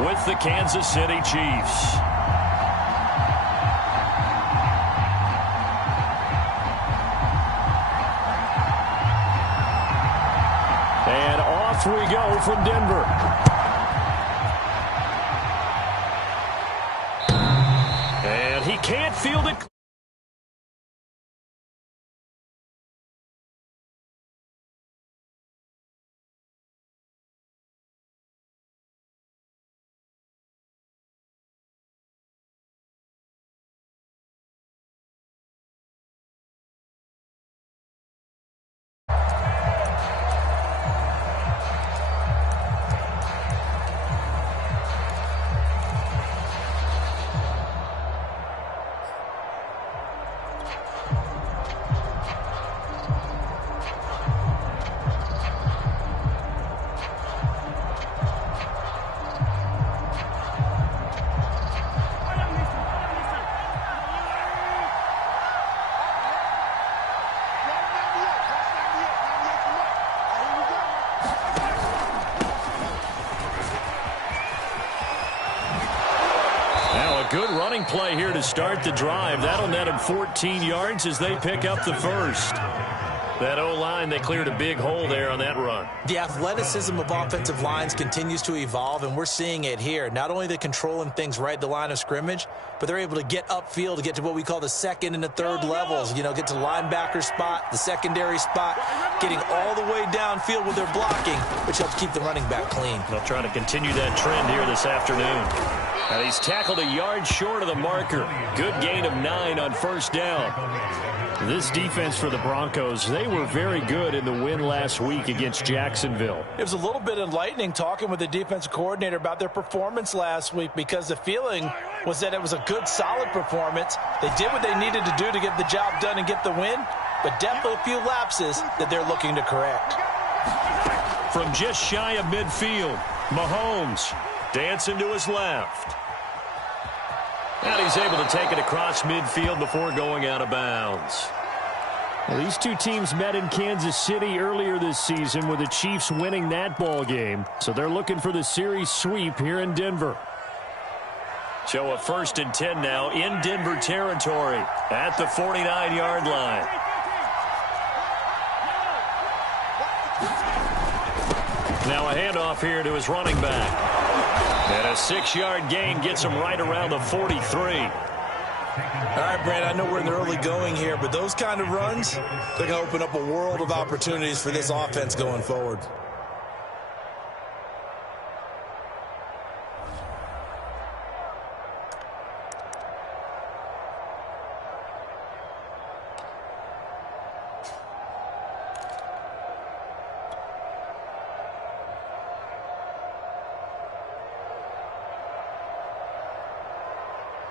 with the Kansas City Chiefs. And off we go from Denver. And he can't field it. Good running play here to start the drive. That'll net him 14 yards as they pick up the first. That O-line, they cleared a big hole there on that run. The athleticism of offensive lines continues to evolve, and we're seeing it here. Not only they're controlling things right at the line of scrimmage, but they're able to get upfield to get to what we call the second and the third levels. You know, get to the linebacker spot, the secondary spot, getting all the way downfield with their blocking, which helps keep the running back clean. They'll try to continue that trend here this afternoon. And he's tackled a yard short of the marker. Good gain of 9 on first down. This defense for the Broncos, they were very good in the win last week against Jacksonville. It was a little bit enlightening talking with the defensive coordinator about their performance last week, because the feeling was that it was a good, solid performance. They did what they needed to do to get the job done and get the win, but definitely a few lapses that they're looking to correct. From just shy of midfield, Mahomes dancing to his left. And he's able to take it across midfield before going out of bounds. Well, these two teams met in Kansas City earlier this season with the Chiefs winning that ball game. So they're looking for the series sweep here in Denver. So a 1st and 10 now in Denver territory at the 49-yard line. Now a handoff here to his running back. And a 6-yard gain gets him right around the 43. All right, Brad, I know we're in the early going here, but those kind of runs, they're going to open up a world of opportunities for this offense going forward.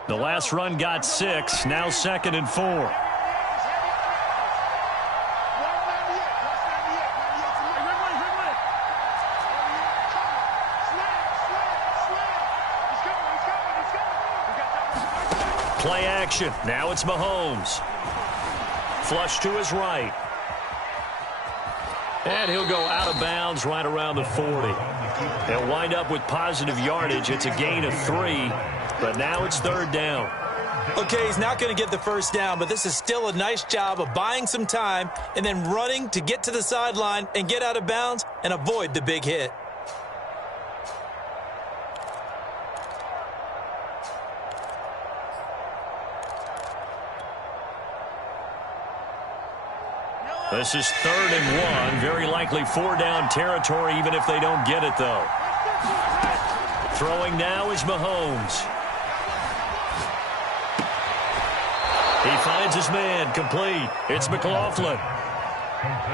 The last run got 6, now 2nd and 4. Play action. Now it's Mahomes. Flush to his right. And he'll go out of bounds right around the 40. They'll wind up with positive yardage. It's a gain of 3. But now it's 3rd down. Okay, he's not going to get the first down, but this is still a nice job of buying some time and then running to get to the sideline and get out of bounds and avoid the big hit. This is 3rd and 1. Very likely 4-down territory, even if they don't get it, though. Throwing now is Mahomes. He finds his man, complete. It's McLaughlin.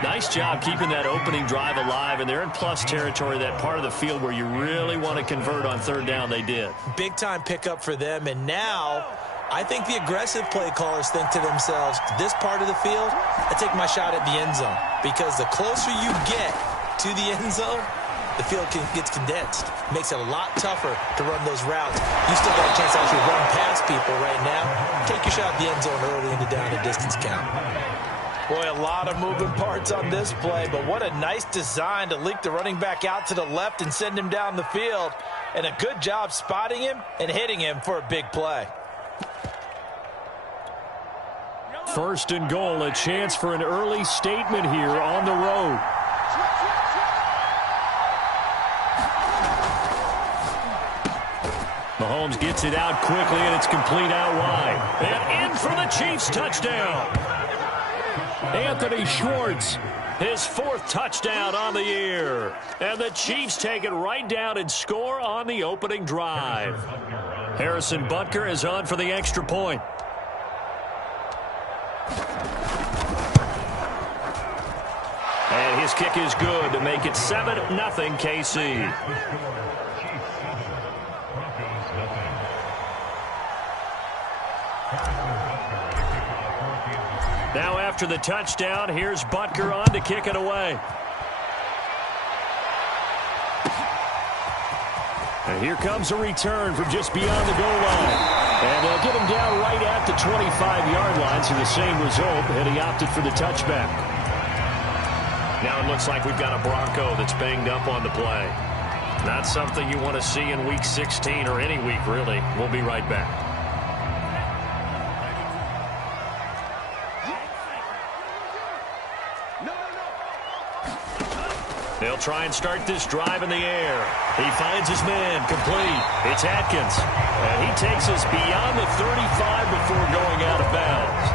Nice job keeping that opening drive alive, and they're in plus territory, that part of the field where you really want to convert on 3rd down. They did. Big-time pickup for them, and now I think the aggressive play callers think to themselves, this part of the field, I take my shot at the end zone, because the closer you get to the end zone, the field gets condensed. Makes it a lot tougher to run those routes. You still got a chance to actually run past people right now. Take your shot at the end zone early in the down and distance count. Boy, a lot of moving parts on this play, but what a nice design to leak the running back out to the left and send him down the field. And a good job spotting him and hitting him for a big play. First and goal, a chance for an early statement here on the road. Mahomes gets it out quickly, and it's complete out wide. And in for the Chiefs touchdown. Anthony Schwartz, his 4th touchdown on the year. And the Chiefs take it right down and score on the opening drive. Harrison Butker is on for the extra point. And his kick is good to make it 7-0 KC. Now after the touchdown, here's Butker on to kick it away. And here comes a return from just beyond the goal line. And they'll get him down right at the 25-yard line, so the same result, and he opted for the touchback. Now it looks like we've got a Bronco that's banged up on the play. Not something you want to see in Week 16 or any week, really. We'll be right back. They'll try and start this drive in the air. He finds his man, complete. It's Atkins. And he takes us beyond the 35 before going out of bounds.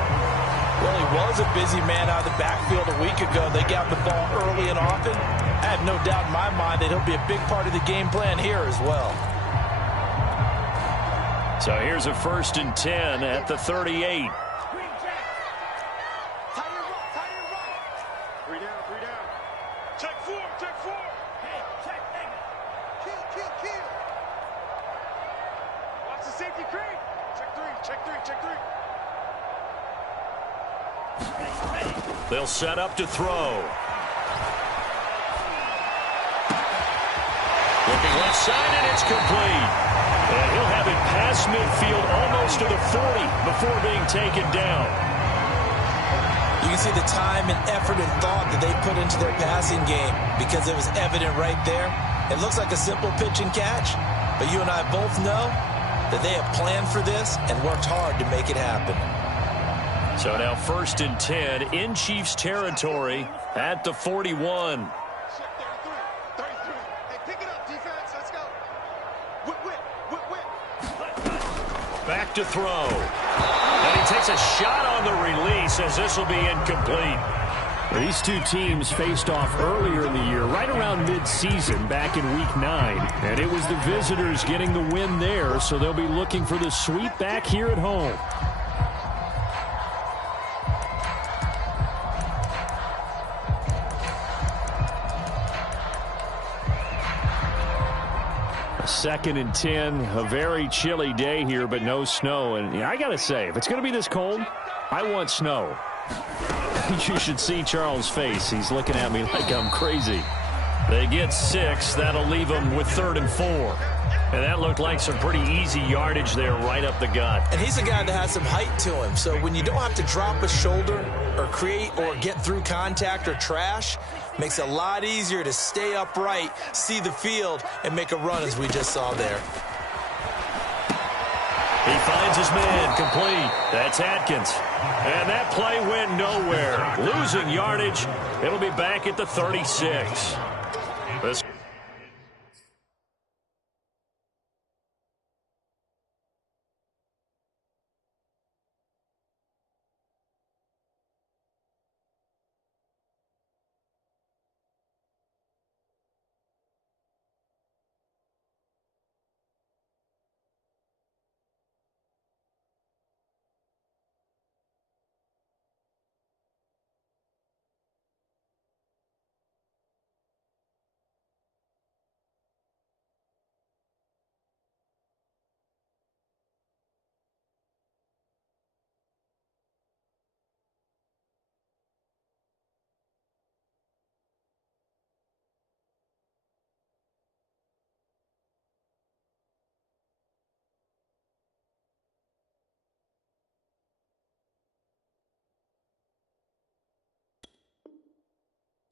Well, he was a busy man out of the backfield a week ago. They got the ball early and often. I have no doubt in my mind that he'll be a big part of the game plan here as well. So here's a 1st and 10 at the 38. They'll set up to throw. Looking left side, and it's complete. And he'll have it past midfield almost to the 40 before being taken down. You can see the time and effort and thought that they put into their passing game because it was evident right there. It looks like a simple pitch and catch, but you and I both know that they have planned for this and worked hard to make it happen. So now 1st and 10 in Chiefs territory at the 41. Back to throw. And he takes a shot on the release as this will be incomplete. These two teams faced off earlier in the year, right around mid-season, back in Week 9. And it was the visitors getting the win there, so they'll be looking for the sweep back here at home. Second and 10, a very chilly day here, but no snow. And I got to say, if it's going to be this cold, I want snow. You should see Charles' face. He's looking at me like I'm crazy. They get 6. That'll leave them with 3rd and 4. And that looked like some pretty easy yardage there right up the gut. And he's a guy that has some height to him. So when you don't have to drop a shoulder or create or get through contact or trash, makes it a lot easier to stay upright, see the field, and make a run as we just saw there. He finds his man, complete. That's Atkins. And that play went nowhere. Losing yardage. It'll be back at the 36. This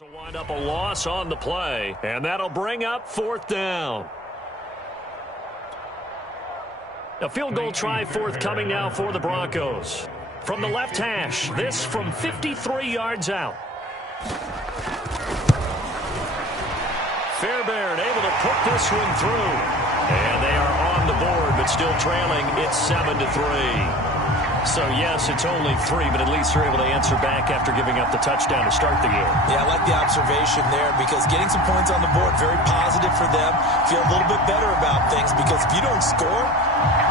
will wind up a loss on the play, and that'll bring up 4th down. A field goal try forthcoming now for the Broncos. From the left hash, this from 53 yards out. Fairbairn able to put this one through. And they are on the board, but still trailing. It's 7-3. So, yes, it's only 3, but at least they're able to answer back after giving up the touchdown to start the game. Yeah, I like the observation there because getting some points on the board, very positive for them. Feel a little bit better about things because if you don't score,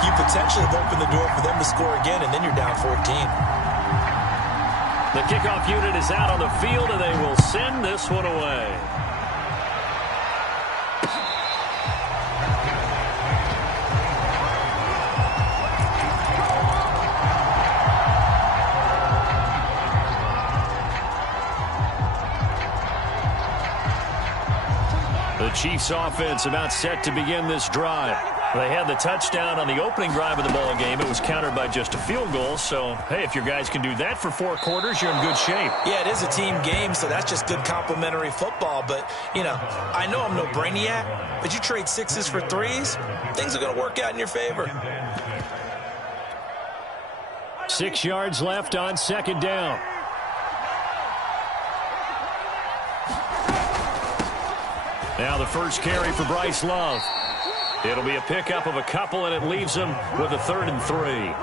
you potentially have opened the door for them to score again, and then you're down 14. The kickoff unit is out on the field, and they will send this one away. The Chiefs offense about set to begin this drive. They had the touchdown on the opening drive of the ball game. It was countered by just a field goal. So, hey, if your guys can do that for 4 quarters, you're in good shape. Yeah, it is a team game, so that's just good complementary football. But, you know, I know I'm no brainiac, but you trade 6s for 3s, things are going to work out in your favor. 6 yards left on second down. Now the first carry for Bryce Love. It'll be a pickup of a couple, and it leaves him with a 3rd and 3.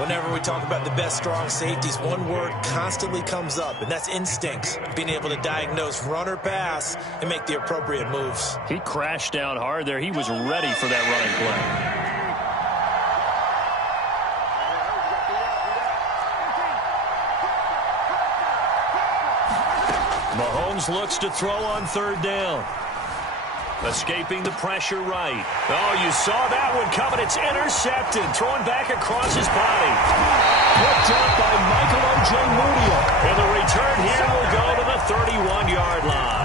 Whenever we talk about the best strong safeties, one word constantly comes up, and that's instincts. Being able to diagnose run or pass and make the appropriate moves. He crashed down hard there. He was ready for that running play. Mahomes looks to throw on 3rd down. Escaping the pressure right. Oh, you saw that one coming. It's intercepted. Thrown back across his body. Picked up by Michael O.J. Moody. And the return here will go to the 31-yard line.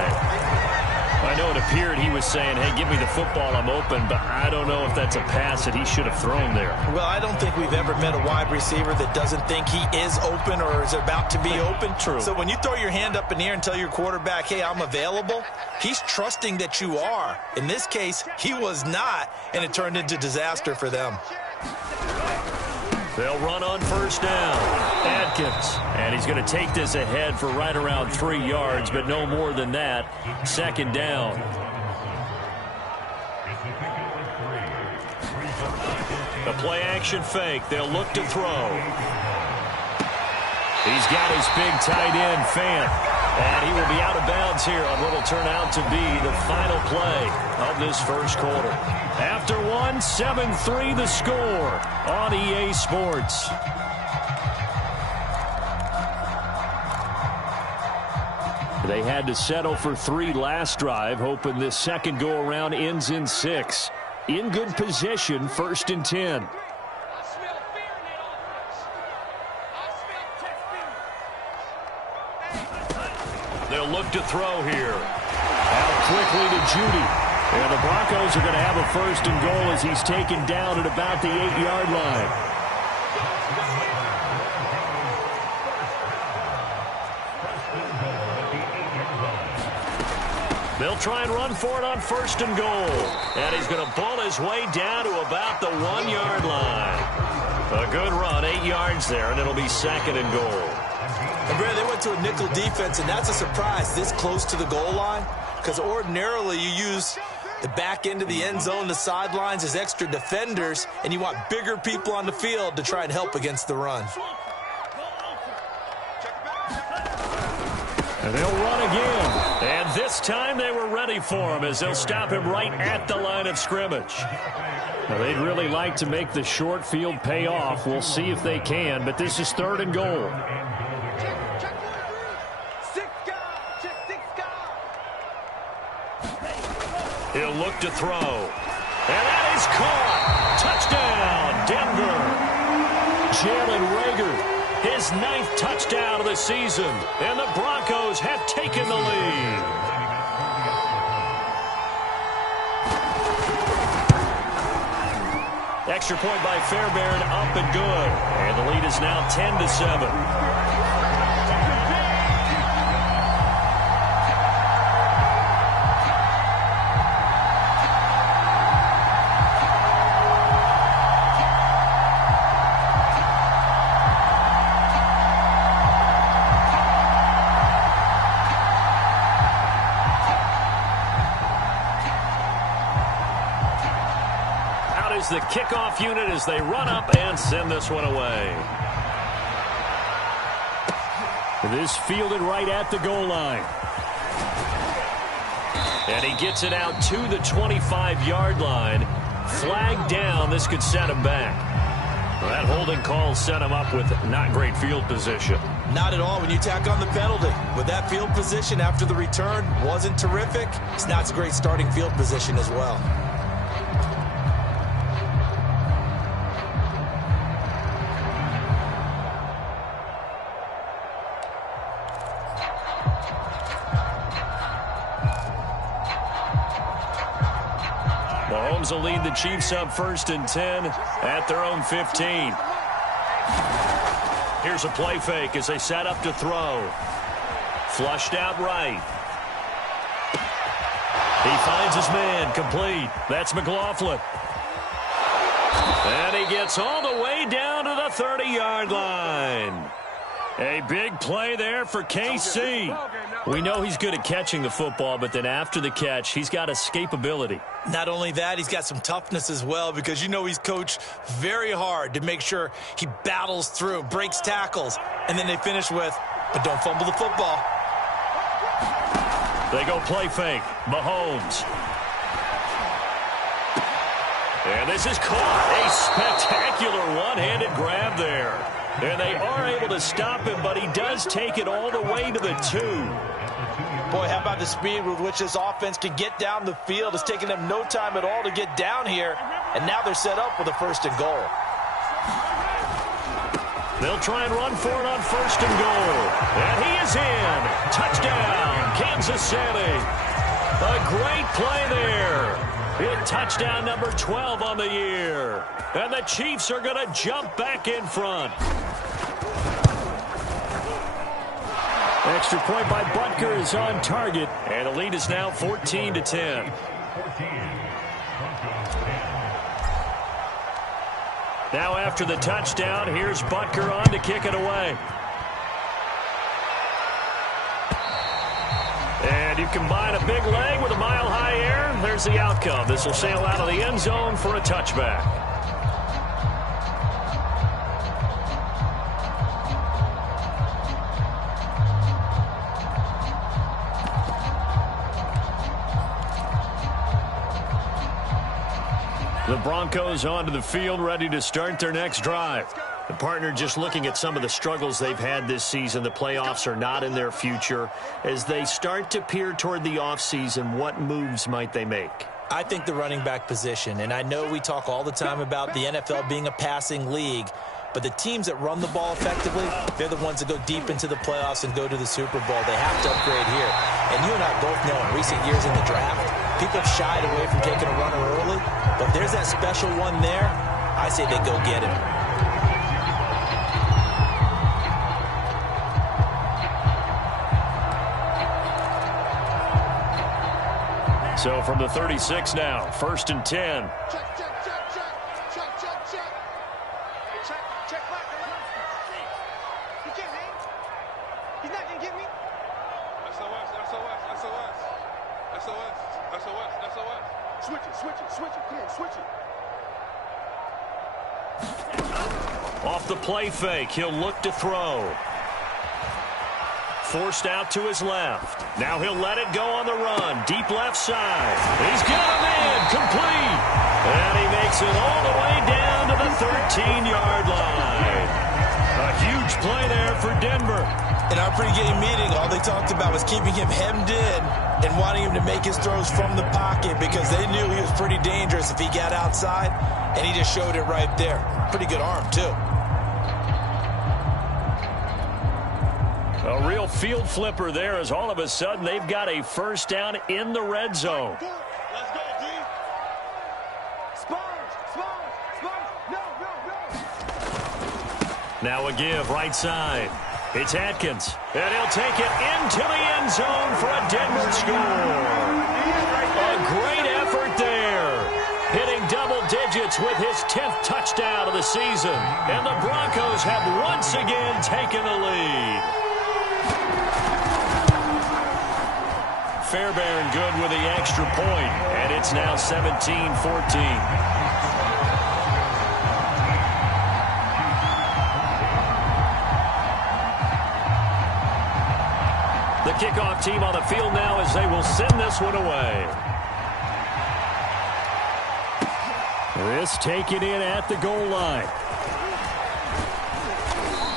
I know it appeared he was saying, hey, give me the football, I'm open, but I don't know if that's a pass that he should have thrown there. Well, I don't think we've ever met a wide receiver that doesn't think he is open or is about to be open. True. So when you throw your hand up in the air and tell your quarterback, hey, I'm available, he's trusting that you are. In this case, he was not, and it turned into disaster for them. They'll run on 1st down. Adkins. And he's going to take this ahead for right around 3 yards, but no more than that. 2nd down. The play action fake. They'll look to throw. He's got his big tight end, Fant. And he will be out of bounds here on what will turn out to be the final play of this first quarter. After 1, 7-3 the score on EA Sports. They had to settle for 3 last drive, hoping this second go-around ends in 6. In good position, 1st and 10. They'll look to throw here. Out quickly to Judy. And the Broncos are going to have a 1st and goal as he's taken down at about the 8-yard line. They'll try and run for it on 1st and goal. And he's going to bull his way down to about the 1-yard line. A good run, 8 yards there, and it'll be 2nd and goal. And Brad, they went to a nickel defense, and that's a surprise this close to the goal line, because ordinarily you use the back end of the end zone, the sidelines as extra defenders, and you want bigger people on the field to try and help against the run. And they'll run again. And this time they were ready for him as they'll stop him right at the line of scrimmage. Now, they'd really like to make the short field pay off. We'll see if they can, but this is 3rd and goal. He'll look to throw. And that is caught. Touchdown, Denver. Jalen Reagor, his 9th touchdown of the season. And the Broncos have taken the lead. Extra point by Fairbairn, up and good. And the lead is now 10-7. is the kickoff unit as they run up and send this one away. This fielded right at the goal line. And he gets it out to the 25-yard line. Flag down. This could set him back. Well, that holding call set him up with not great field position. Not at all when you tack on the penalty. With that field position after the return wasn't terrific. It's not a great starting field position as well. Mahomes will lead the Chiefs up 1st and 10 at their own 15. Here's a play fake as they set up to throw. Flushed out right. He finds his man, complete. That's McLaughlin. And he gets all the way down to the 30-yard line. A big play there for KC. We know he's good at catching the football, but then after the catch, he's got escapability. Not only that, he's got some toughness as well because you know he's coached very hard to make sure he battles through, breaks tackles, and then they finish with, but don't fumble the football. They go play fake. Mahomes. And this is caught. A spectacular one-handed grab there. And they are able to stop him, but he does take it all the way to the 2. Boy, how about the speed with which this offense can get down the field? It's taken them no time at all to get down here, and now they're set up with a 1st and goal. They'll try and run for it on 1st and goal. And he is in. Touchdown, Kansas City. A great play there. Hit touchdown number 12 on the year. And the Chiefs are going to jump back in front. Extra point by Butker is on target. And the lead is now 14-10. Now after the touchdown, here's Butker on to kick it away. And you combine a big leg with a mile-high air, there's the outcome. This will sail out of the end zone for a touchback. The Broncos onto the field, ready to start their next drive. The partner just looking at some of the struggles they've had this season. The playoffs are not in their future. As they start to peer toward the offseason, what moves might they make? I think the running back position, and I know we talk all the time about the NFL being a passing league, but the teams that run the ball effectively, they're the ones that go deep into the playoffs and go to the Super Bowl. They have to upgrade here. And you and I both know in recent years in the draft, people have shied away from taking a runner early, but if there's that special one there, I say they go get him. So from the 36 now, 1st and 10. Check back. He can't hang. He's not going to get me. SOS. Switch it. Come on, switch it. Off the play fake, he'll look to throw. Forced out to his left. Now he'll let it go on the run. Deep left side. He's got a man. Complete. And he makes it all the way down to the 13-yard line. A huge play there for Denver. In our pregame meeting, all they talked about was keeping him hemmed in and wanting him to make his throws from the pocket because they knew he was pretty dangerous if he got outside, and he just showed it right there. Pretty good arm, too. A real field flipper there as all of a sudden they've got a 1st down in the red zone. Let's go, D. Sponge. No. Now a give right side. It's Atkins. And he'll take it into the end zone for a Denver score. A great effort there. Hitting double digits with his 10th touchdown of the season. And the Broncos have once again taken the lead. Fairbairn good with the extra point, and it's now 17-14. kickoff team on the field now as they will send this one away. This taken in at the goal line.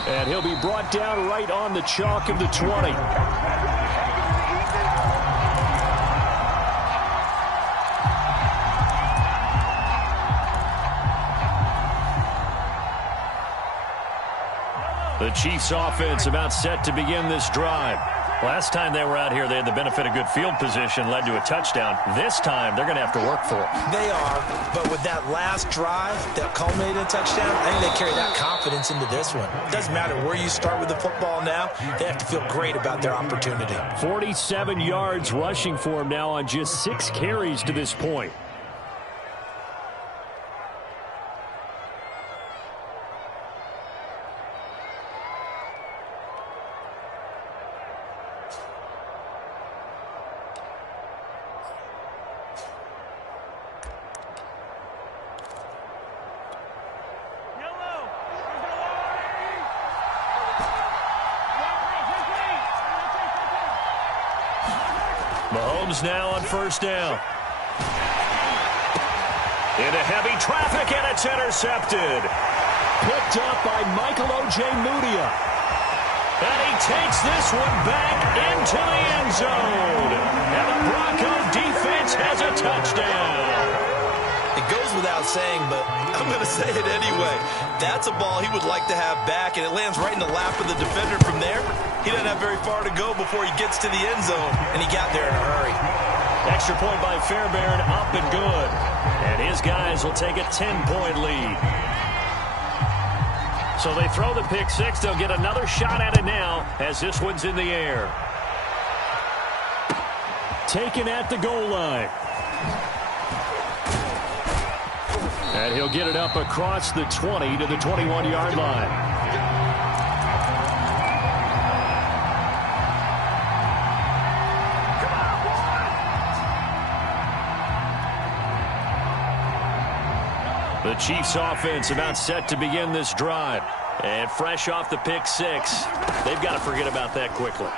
And he'll be brought down right on the chalk of the 20. The Chiefs offense about set to begin this drive. Last time they were out here, they had the benefit of good field position, led to a touchdown. This time, they're going to have to work for it. They are, but with that last drive that culminated in a touchdown, I think they carry that confidence into this one. It doesn't matter where you start with the football now. They have to feel great about their opportunity. 47 yards rushing for him now on just 6 carries to this point. Mahomes now on first down. Into heavy traffic, and it's intercepted. Picked up by Michael O.J. Mudia. And he takes this one back into the end zone. And the Broncos defense has a touchdown. It goes without saying, but I'm going to say it anyway. That's a ball he would like to have back, and it lands right in the lap of the defender from there. He doesn't have very far to go before he gets to the end zone, and he got there in a hurry. Extra point by Fairbairn, up and good. And his guys will take a 10-point lead. So they throw the pick six. They'll get another shot at it now as this one's in the air. Taken at the goal line. And he'll get it up across the 20 to the 21-yard line. The Chiefs offense about set to begin this drive. And fresh off the pick six, they've got to forget about that quickly.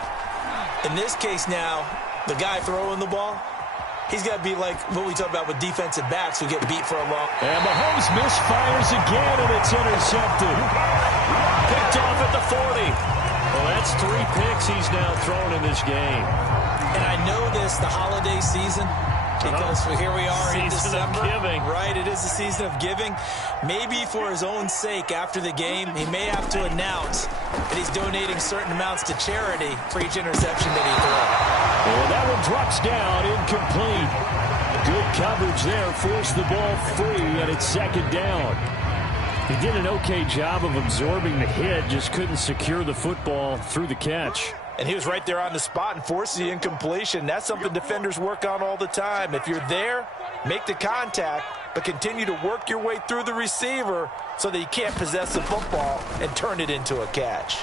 In this case now, the guy throwing the ball, he's got to be like what we talk about with defensive backs who get beat for a long. And Mahomes misfires again, and it's intercepted. Picked off at the 40. Well, that's 3 picks he's now thrown in this game. And I know this, the holiday season, because here we are in December. Season of giving. Right, it is the season of giving. Maybe for his own sake after the game, he may have to announce that he's donating certain amounts to charity for each interception that he throws. Well, that one drops down, incomplete. Good coverage there, forced the ball free, and it's second down. He did an okay job of absorbing the hit, just couldn't secure the football through the catch. And he was right there on the spot and forced the incompletion. That's something defenders work on all the time. If you're there, make the contact, but continue to work your way through the receiver so that you can't possess the football and turn it into a catch.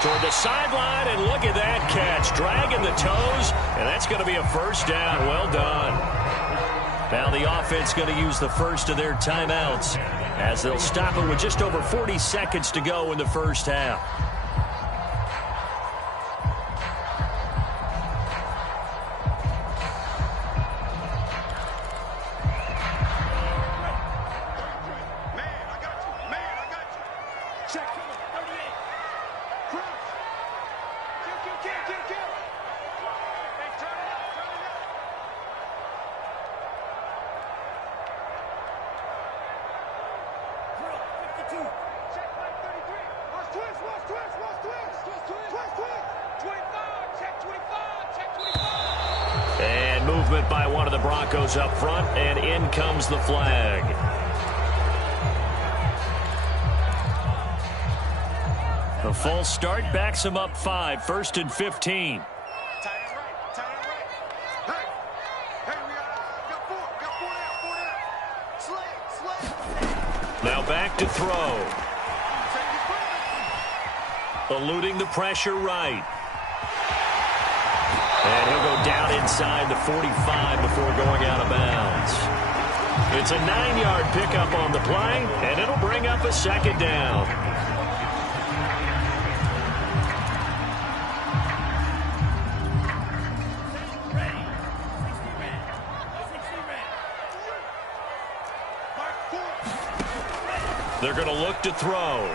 Toward the sideline, and look at that catch. Dragging the toes, and that's going to be a first down. Well done. Now the offense going to use the first of their timeouts as they'll stop it with just over 40 seconds to go in the first half. And movement by one of the Broncos up front, and in comes the flag. A false start backs him up 5, 1st and 15. Now back to throw. Eluding the pressure right. And he'll go down inside the 45 before going out of bounds. It's a 9-yard pickup on the play, and it'll bring up a second down. They're going to look to throw.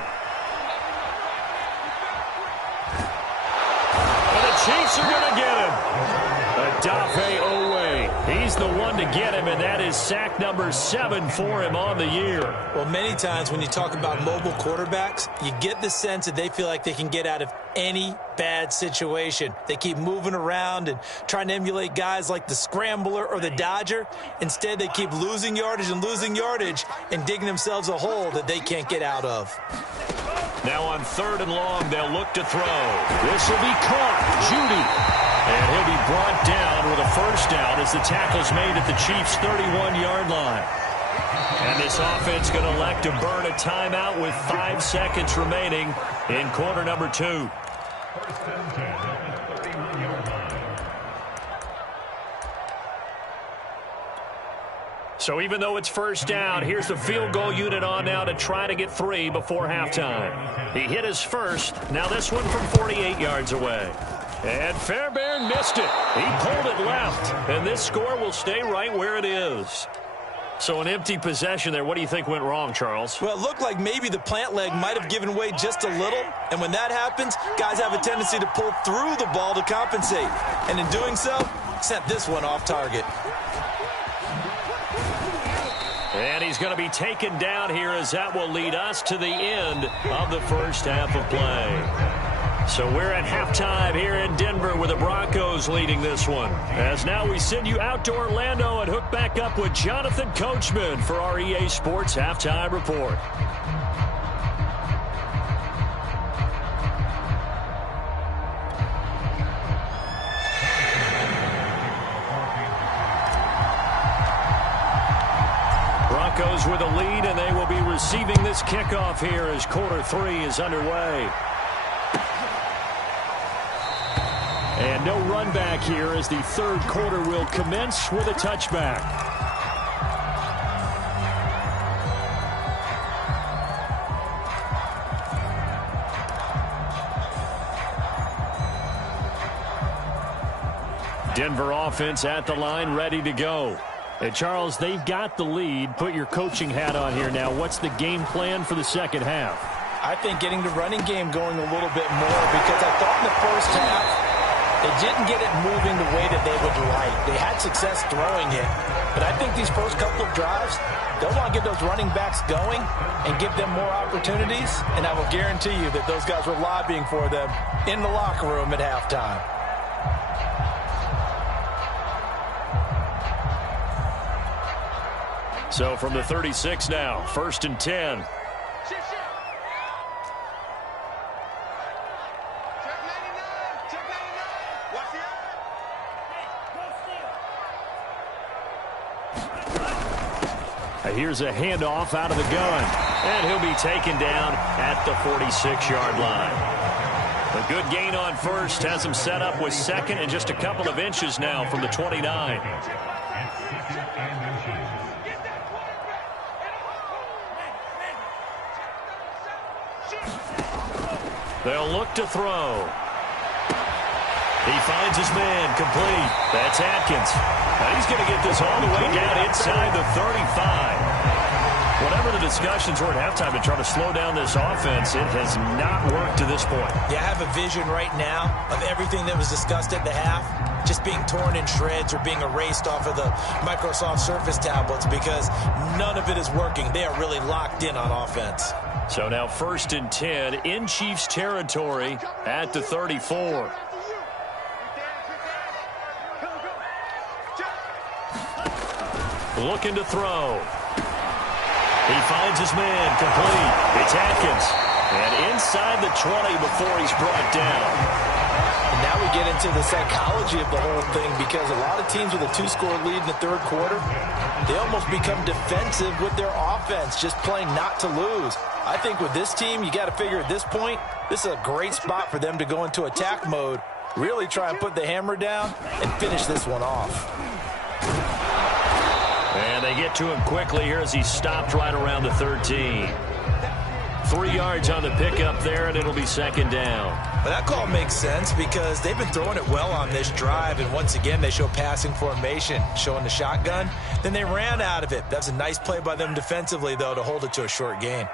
And the Chiefs are going to get him. Odafe Owe. He's the one to get him, and that is sack number 7 for him on the year. Well, many times when you talk about mobile quarterbacks, you get the sense that they feel like they can get out of any bad situation. They keep moving around and trying to emulate guys like the Scrambler or the Dodger. Instead, they keep losing yardage and digging themselves a hole that they can't get out of. Now on 3rd and long, they'll look to throw. This will be caught. Judy. And he'll be brought down with a first down as the tackle's made at the Chiefs' 31-yard line. And this offense going to elect to burn a timeout with 5 seconds remaining in quarter number 2. So even though it's first down, here's the field goal unit on now to try to get 3 before halftime. He hit his first. Now this one from 48 yards away. And Fairbairn missed it. He pulled it left. And this score will stay right where it is. So an empty possession there. What do you think went wrong, Charles? Well, it looked like maybe the plant leg might have given way just a little. And when that happens, guys have a tendency to pull through the ball to compensate. And in doing so, sent this one off target. And he's going to be taken down here as that will lead us to the end of the first half of play. So we're at halftime here in Denver with the Broncos leading this one. As now we send you out to Orlando and hook back up with Jonathan Coachman for our EA Sports Halftime Report. Broncos with a lead, and they will be receiving this kickoff here as quarter 3 is underway. And no run back here as the third quarter will commence with a touchback. Denver offense at the line, ready to go. Hey, Charles, they've got the lead. Put your coaching hat on here now. What's the game plan for the second half? I think getting the running game going a little bit more, because I thought in the first half they didn't get it moving the way that they would like. They had success throwing it, but I think these first couple of drives, they'll want to get those running backs going and give them more opportunities, and I will guarantee you that those guys were lobbying for them in the locker room at halftime. So from the 36 now, 1st and 10. Here's a handoff out of the gun. And he'll be taken down at the 46-yard line. A good gain on first has him set up with 2nd and just a couple of inches now from the 29. They'll look to throw. He finds his man complete. That's Atkins. Now he's going to get this all the way down inside the 35. Whatever the discussions were at halftime to try to slow down this offense, it has not worked to this point. Yeah, I have a vision right now of everything that was discussed at the half just being torn in shreds or being erased off of the Microsoft Surface tablets, because none of it is working. They are really locked in on offense. So now 1st and 10 in Chiefs territory at the 34. Looking to throw. He finds his man complete. It's Atkins. And inside the 20 before he's brought down. And now we get into the psychology of the whole thing, because a lot of teams with a 2-score lead in the third quarter, they almost become defensive with their offense, just playing not to lose. I think with this team, you got to figure at this point, this is a great spot for them to go into attack mode, really try and put the hammer down and finish this one off. And they get to him quickly here as he stopped right around the 13. 3 yards on the pickup there, and it'll be 2nd down. But that call makes sense because they've been throwing it well on this drive, and once again they show passing formation, showing the shotgun. Then they ran out of it. That's a nice play by them defensively, though, to hold it to a short gain.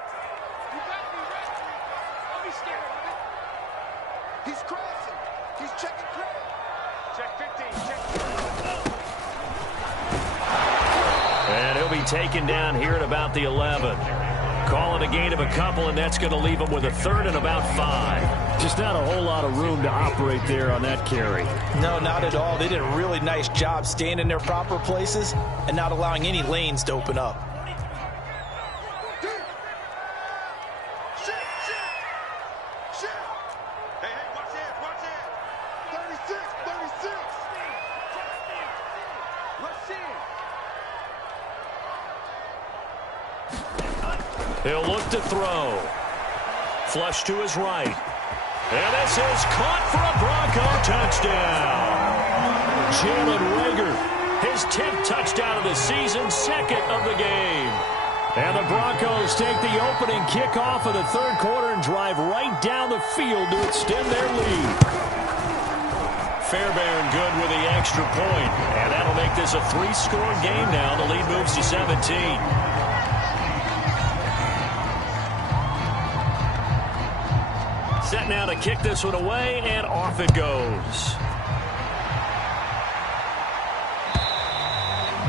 And he'll be taken down here at about the 11. Calling a gain of a couple, and that's going to leave him with a third and about 5. Just not a whole lot of room to operate there on that carry. No, not at all. They did a really nice job staying in their proper places and not allowing any lanes to open up. He'll look to throw. Flush to his right. And this is caught for a Bronco touchdown. Jalen Reagor, his 10th touchdown of the season, second of the game. And the Broncos take the opening kickoff of the third quarter and drive right down the field to extend their lead. Fairbairn good with the extra point. And that'll make this a 3-score game now. The lead moves to 17. Set now to kick this one away, and off it goes.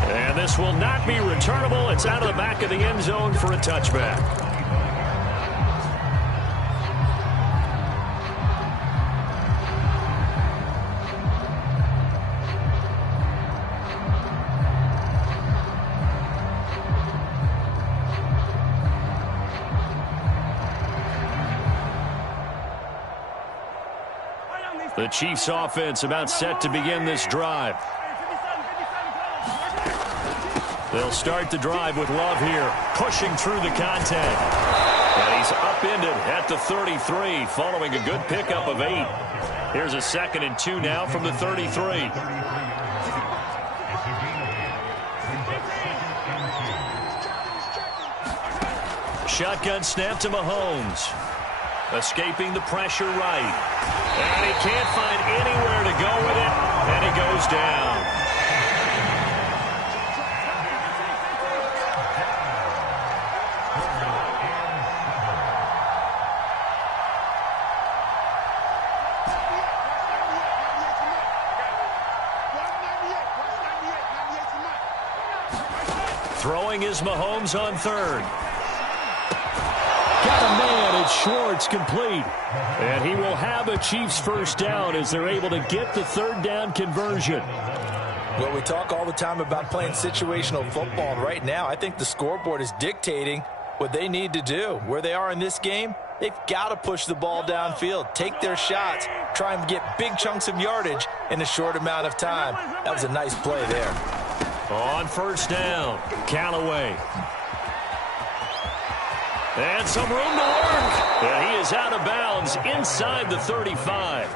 And this will not be returnable. It's out of the back of the end zone for a touchback. The Chiefs offense about set to begin this drive. They'll start the drive with Love here, pushing through the contact. And he's upended at the 33, following a good pickup of 8. Here's a 2nd and 2 now from the 33. Shotgun snap to Mahomes. Escaping the pressure right. And he can't find anywhere to go with it, and he goes down. Throwing is Mahomes on 3rd. Got a man, it's Schwartz, complete. And he will have a Chiefs first down as they're able to get the 3rd down conversion. Well, we talk all the time about playing situational football, and right now I think the scoreboard is dictating what they need to do. Where they are in this game, they've got to push the ball downfield, take their shots, try and get big chunks of yardage in a short amount of time. That was a nice play there. On first down, Callaway. And some room to work. And he is out of bounds inside the 35.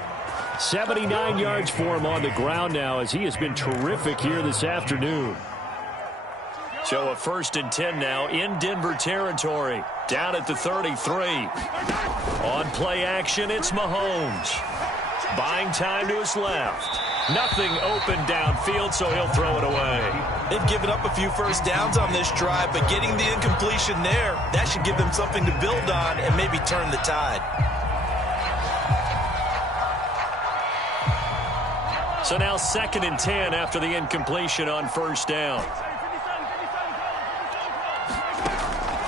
79 yards for him on the ground now as he has been terrific here this afternoon. So a 1st and 10 now in Denver territory. Down at the 33. On play action, it's Mahomes. Buying time to his left. Nothing open downfield, so he'll throw it away. They've given up a few first downs on this drive, but getting the incompletion there, that should give them something to build on and maybe turn the tide. So now 2nd and 10 after the incompletion on first down.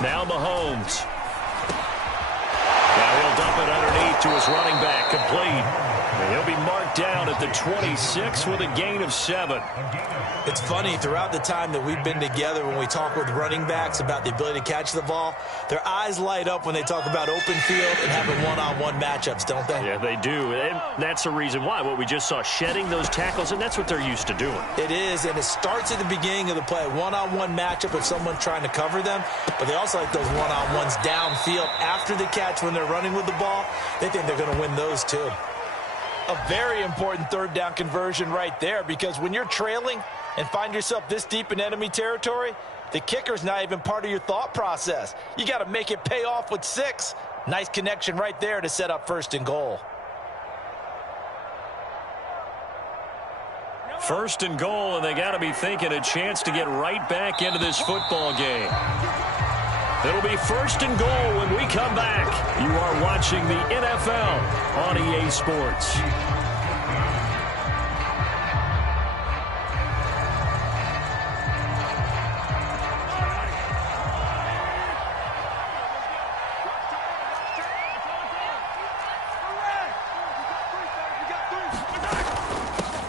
Now Mahomes. Now he'll dump it underneath to his running back, complete. And he'll be marked down at the 26 with a gain of 7. It's funny, throughout the time that we've been together, when we talk with running backs about the ability to catch the ball, their eyes light up when they talk about open field and having one-on-one matchups, don't they? Yeah, they do. And that's the reason why. What we just saw, shedding those tackles, and that's what they're used to doing. It is, and it starts at the beginning of the play. One-on-one matchup with someone trying to cover them, but they also like those one-on-ones downfield after the catch when they're running with the ball. They think they're going to win those too. A very important 3rd down conversion right there, because when you're trailing and find yourself this deep in enemy territory, the kicker's not even part of your thought process. You got to make it pay off with 6. Nice connection right there to set up 1st and goal. 1st and goal, and they got to be thinking a chance to get right back into this football game. It'll be 1st and goal when we come back. You are watching the NFL on EA Sports.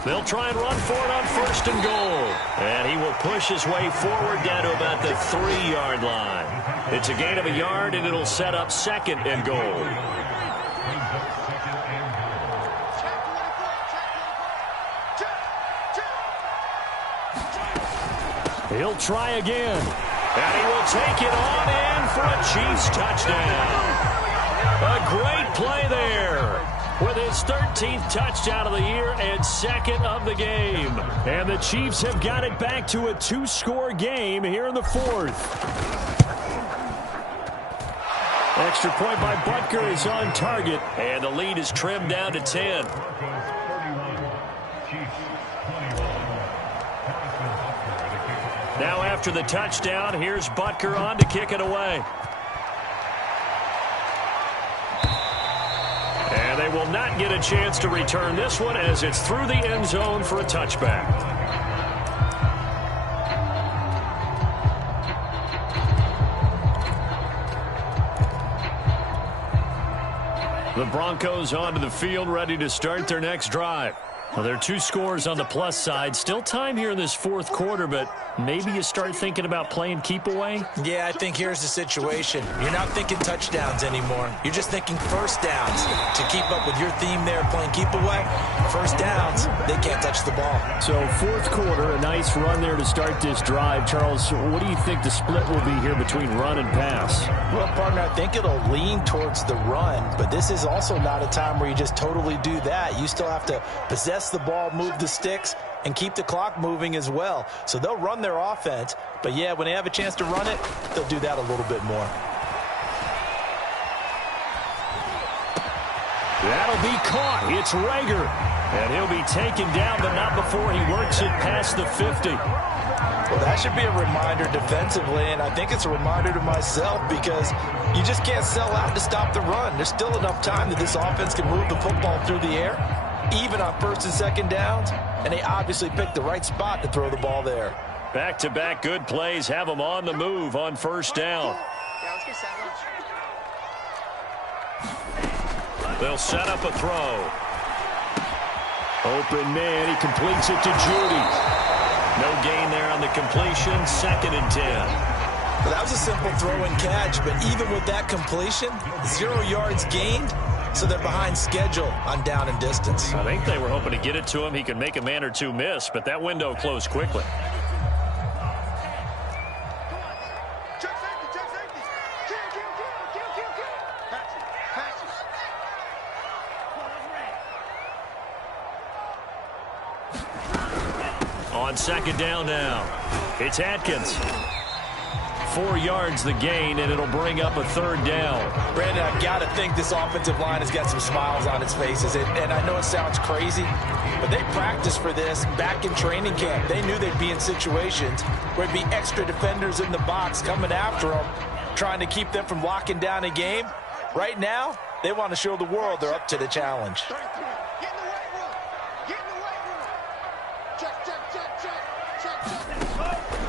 They'll try and run for it on 1st and goal. And he will push his way forward down to about the 3-yard line. It's a gain of a yard, and it'll set up 2nd and goal. He'll try again. And he will take it on in for a Chiefs touchdown. A great play there. With his 13th touchdown of the year and 2nd of the game. And the Chiefs have got it back to a 2-score game here in the 4th. Extra point by Butker is on target. And the lead is trimmed down to 10. Now after the touchdown, here's Butker on to kick it away. And they will not get a chance to return this one as it's through the end zone for a touchback. The Broncos onto the field, ready to start their next drive. Well, there are 2 scores on the plus side. Still time here in this 4th quarter, but maybe you start thinking about playing keep away? Yeah, I think here's the situation. You're not thinking touchdowns anymore. You're just thinking first downs. To keep up with your theme there, playing keep away, first downs, they can't touch the ball. So 4th quarter, a nice run there to start this drive. Charles, what do you think the split will be here between run and pass? Well, partner, I think it'll lean towards the run, but this is also not a time where you just totally do that. You still have to possess the ball, move the sticks, and keep the clock moving as well. So they'll run their offense, but yeah, when they have a chance to run it, they'll do that a little bit more. That'll be caught. It's Rager. And he'll be taken down, but not before he works it past the 50. Well, that should be a reminder defensively, and I think it's a reminder to myself because you just can't sell out to stop the run. There's still enough time that this offense can move the football through the air, even on 1st and 2nd downs, and they obviously picked the right spot to throw the ball there. Back-to-back good plays have them on the move on 1st down. They'll set up a throw. Open man, he completes it to Judy. No gain there on the completion, 2nd and 10. Well, that was a simple throw and catch, but even with that completion, 0 yards gained, so they're behind schedule on down and distance. I think they were hoping to get it to him. He could make a man or two miss, but that window closed quickly. On 2nd down now, it's Atkins. 4 yards the gain, and it'll bring up a 3rd down. Brandon, I've got to think this offensive line has got some smiles on its faces. And I know it sounds crazy, but they practiced for this back in training camp. They knew they'd be in situations where it'd be extra defenders in the box coming after them, trying to keep them from locking down a game. Right now, they want to show the world they're up to the challenge.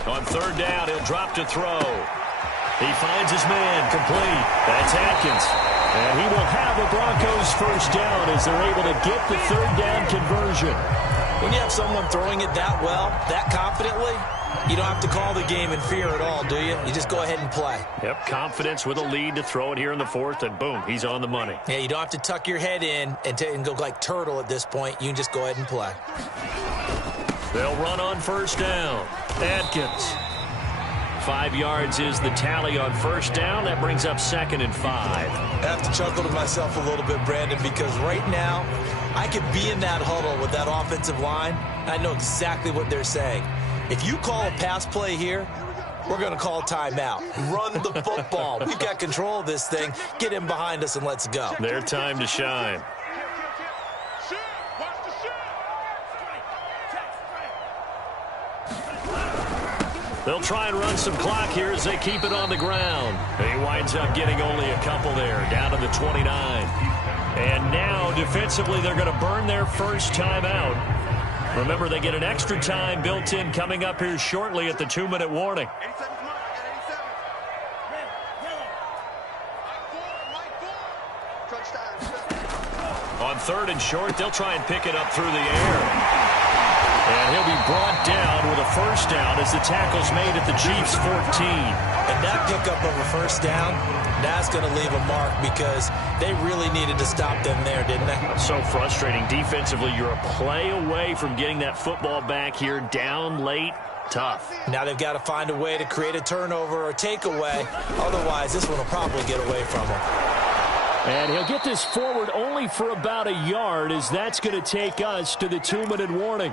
On 3rd down, he'll drop to throw. He finds his man, complete. That's Atkins. And he will have a Broncos 1st down as they're able to get the 3rd down conversion. When you have someone throwing it that well, that confidently, you don't have to call the game in fear at all, do you? You just go ahead and play. Yep, confidence with a lead to throw it here in the 4th, and boom, he's on the money. Yeah, you don't have to tuck your head in and go like turtle at this point. You can just go ahead and play. They'll run on 1st down. Atkins. 5 yards is the tally on 1st down. That brings up 2nd and 5. I have to chuckle to myself a little bit, Brandon, because right now I could be in that huddle with that offensive line, and I know exactly what they're saying. If you call a pass play here, we're going to call timeout. Run the football. We've got control of this thing. Get him behind us and let's go. Their time to shine. They'll try and run some clock here as they keep it on the ground. He winds up getting only a couple there, down to the 29. And now, defensively, they're going to burn their first timeout. Remember, they get an extra time built in coming up here shortly at the 2-minute warning. On 3rd and short, they'll try and pick it up through the air. And he'll be brought down with a first down as the tackle's made at the Chiefs' 14. And that pickup of a first down, that's going to leave a mark because they really needed to stop them there, didn't they? So frustrating. Defensively, you're a play away from getting that football back here down late. Tough. Now they've got to find a way to create a turnover or takeaway. Otherwise, this one will probably get away from them. And he'll get this forward only for about a yard, as that's going to take us to the 2-minute warning.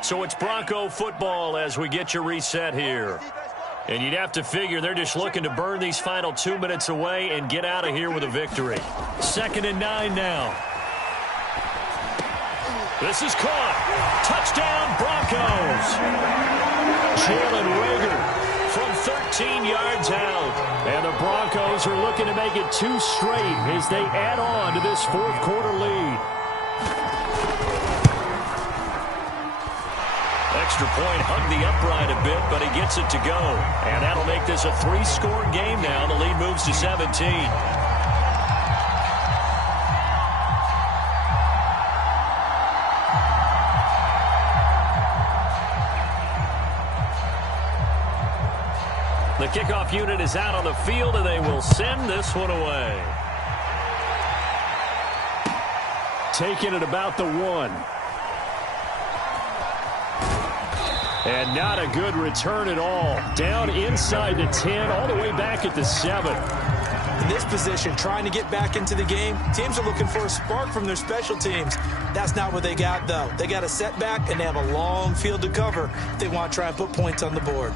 So it's Bronco football as we get you reset here. And you'd have to figure they're just looking to burn these final 2 minutes away and get out of here with a victory. 2nd and 9 now. This is caught. Touchdown, Broncos. Jalen Reagor from 13 yards out. And the Broncos are looking to make it 2 straight as they add on to this fourth-quarter lead. Extra point hugged the upright a bit, but he gets it to go. And that'll make this a 3-score game now. The lead moves to 17. The kickoff unit is out on the field, and they will send this one away. Taking it about the 1. And not a good return at all. Down inside the 10, all the way back at the 7. In this position, trying to get back into the game, teams are looking for a spark from their special teams. That's not what they got, though. They got a setback, and they have a long field to cover if they want to try and put points on the board.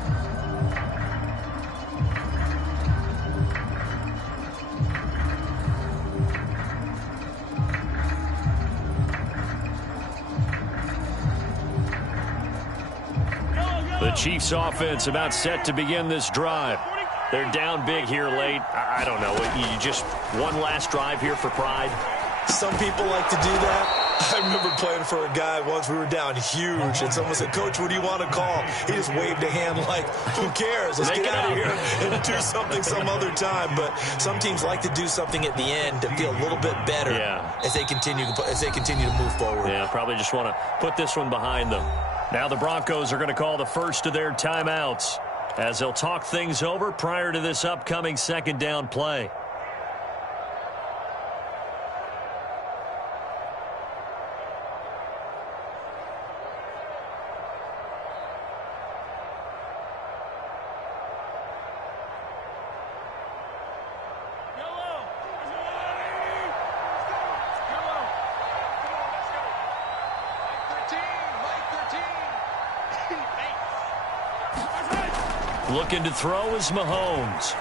The Chiefs offense about set to begin this drive. They're down big here late. I don't know. You just one last drive here for pride? Some people like to do that. I remember playing for a guy once. We were down huge, and someone said, "Coach, what do you want to call?" He just waved a hand like, who cares? Let's get out of here and do something some other time. But some teams like to do something at the end to feel a little bit better as they continue to move forward. Yeah, probably just want to put this one behind them. Now the Broncos are going to call the first of their timeouts as they'll talk things over prior to this upcoming second down play. Looking to throw is Mahomes.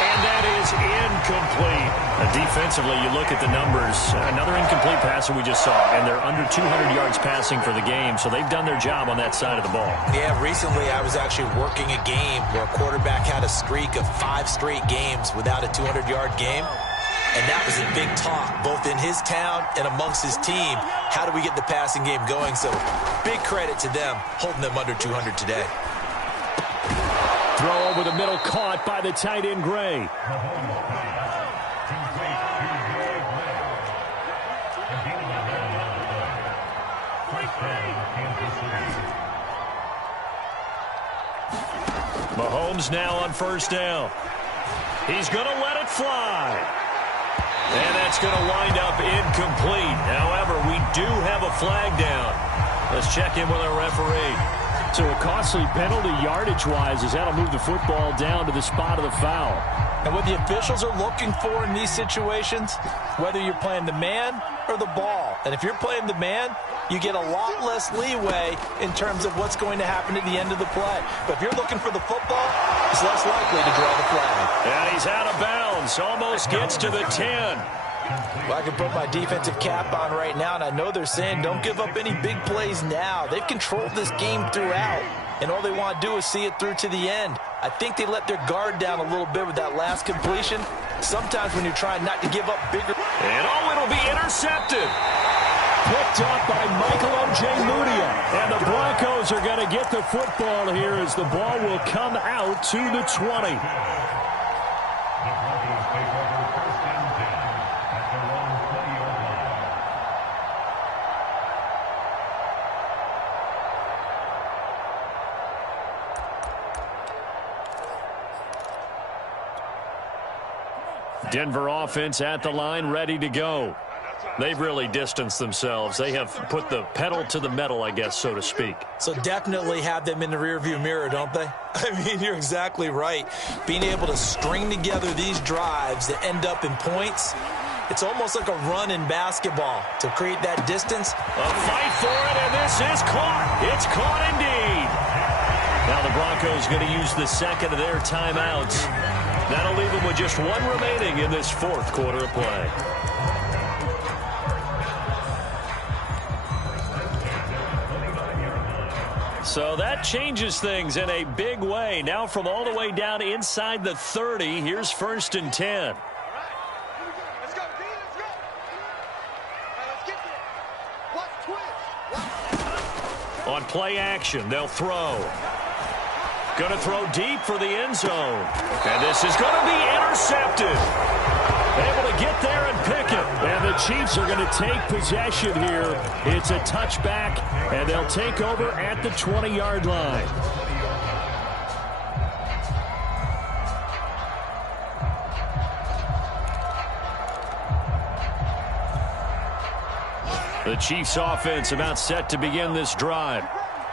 And that is incomplete. Defensively, you look at the numbers. Another incomplete pass that we just saw, and they're under 200 yards passing for the game, so they've done their job on that side of the ball. Yeah, recently I was actually working a game where a quarterback had a streak of 5 straight games without a 200-yard game. And that was a big talk, both in his town and amongst his team. How do we get the passing game going? So big credit to them, holding them under 200 today. Throw over the middle, caught by the tight end, Gray. Mahomes now on first down. He's going to let it fly. And that's going to wind up incomplete. However, we do have a flag down. Let's check in with our referee. So a costly penalty yardage-wise as that'll move the football down to the spot of the foul. And what the officials are looking for in these situations, whether you're playing the man or the ball. And if you're playing the man, you get a lot less leeway in terms of what's going to happen at the end of the play. But if you're looking for the football, it's less likely to draw the flag. And he's out of bounds. Almost gets to the 10. Well, I can put my defensive cap on right now, and I know they're saying don't give up any big plays now. They've controlled this game throughout, and all they want to do is see it through to the end. I think they let their guard down a little bit with that last completion. Sometimes when you're trying not to give up bigger. And it'll be intercepted. Picked up by Michael Ojemudia. And the Broncos are going to get the football here as the ball will come out to the 20. Denver offense at the line, ready to go. They've really distanced themselves. They have put the pedal to the metal, I guess, so to speak. So definitely have them in the rearview mirror, don't they? I mean, you're exactly right. Being able to string together these drives that end up in points, it's almost like a run in basketball to create that distance. A fight for it, and this is caught. It's caught indeed. Now the Broncos going to use the second of their timeouts. That'll leave them with just one remaining in this fourth quarter of play. So that changes things in a big way. Now from all the way down inside the 30, here's 1st and 10. Let's go, D. Let's go. All right, let's get there. Watch twitch. On play action, they'll throw. Going to throw deep for the end zone. And this is going to be intercepted. Able to get there and pick it. And the Chiefs are going to take possession here. It's a touchback, and they'll take over at the 20-yard line. The Chiefs offense about set to begin this drive.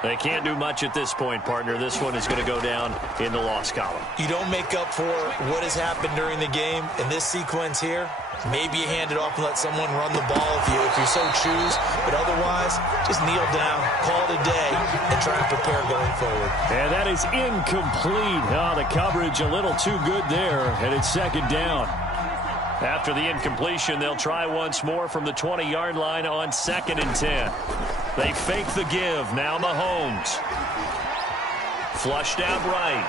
They can't do much at this point, partner. This one is going to go down in the loss column. You don't make up for what has happened during the game in this sequence here. Maybe you hand it off and let someone run the ball if you so choose. But otherwise, just kneel down, call it a day, and try and prepare going forward. And that is incomplete. Oh, the coverage a little too good there, and it's second down. After the incompletion, they'll try once more from the 20-yard line on 2nd and 10. They fake the give. Now Mahomes. Flushed out right.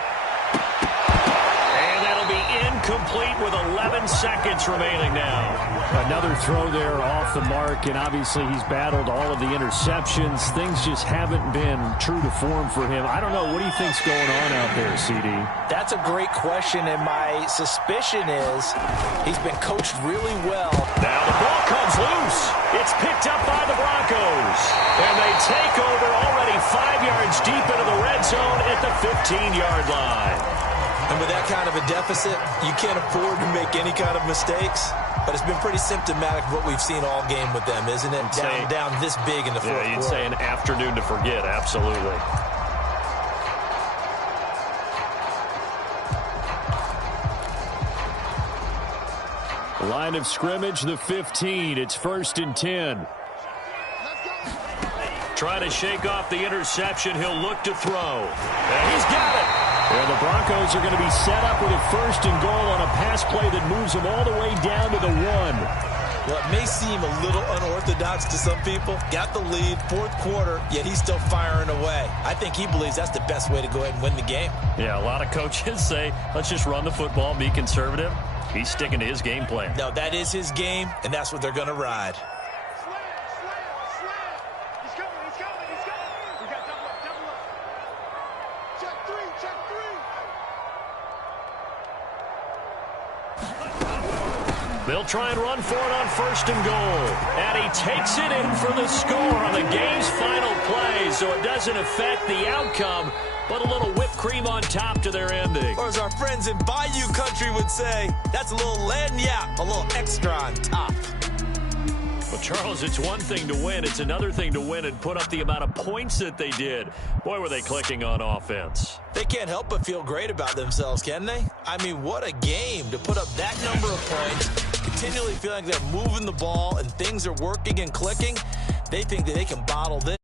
And that'll be incomplete with 11 seconds remaining now. Another throw there off the mark, and obviously he's battled all of the interceptions. Things just haven't been true to form for him. I don't know. What do you think's going on out there, CD? That's a great question, and my suspicion is he's been coached really well. Now the ball comes loose. It's picked up by the Broncos. And they take over already 5 yards deep into the red zone at the 15-yard line. And with that kind of a deficit, you can't afford to make any kind of mistakes. But it's been pretty symptomatic of what we've seen all game with them, isn't it? Down this big in the fourth quarter. Yeah, you'd say an afternoon to forget, absolutely. Line of scrimmage, the 15. It's 1st and 10. Trying to shake off the interception. He'll look to throw. And he's got it. And the Broncos are going to be set up with a 1st and goal on a pass play that moves them all the way down to the 1. Well, it may seem a little unorthodox to some people. Got the lead, fourth quarter, yet he's still firing away. I think he believes that's the best way to go ahead and win the game. Yeah, a lot of coaches say, let's just run the football, be conservative. He's sticking to his game plan. No, that is his game, and that's what they're going to ride. They'll try and run for it on 1st and goal. And he takes it in for the score on the game's final play, so it doesn't affect the outcome, but a little whipped cream on top to their ending. Or as our friends in Bayou Country would say, that's a little lagniappe, a little extra on top. Well, Charles, it's one thing to win. It's another thing to win and put up the amount of points that they did. Boy, were they clicking on offense. They can't help but feel great about themselves, can they? I mean, what a game to put up that number of points, continually feeling like they're moving the ball and things are working and clicking. They think that they can bottle this.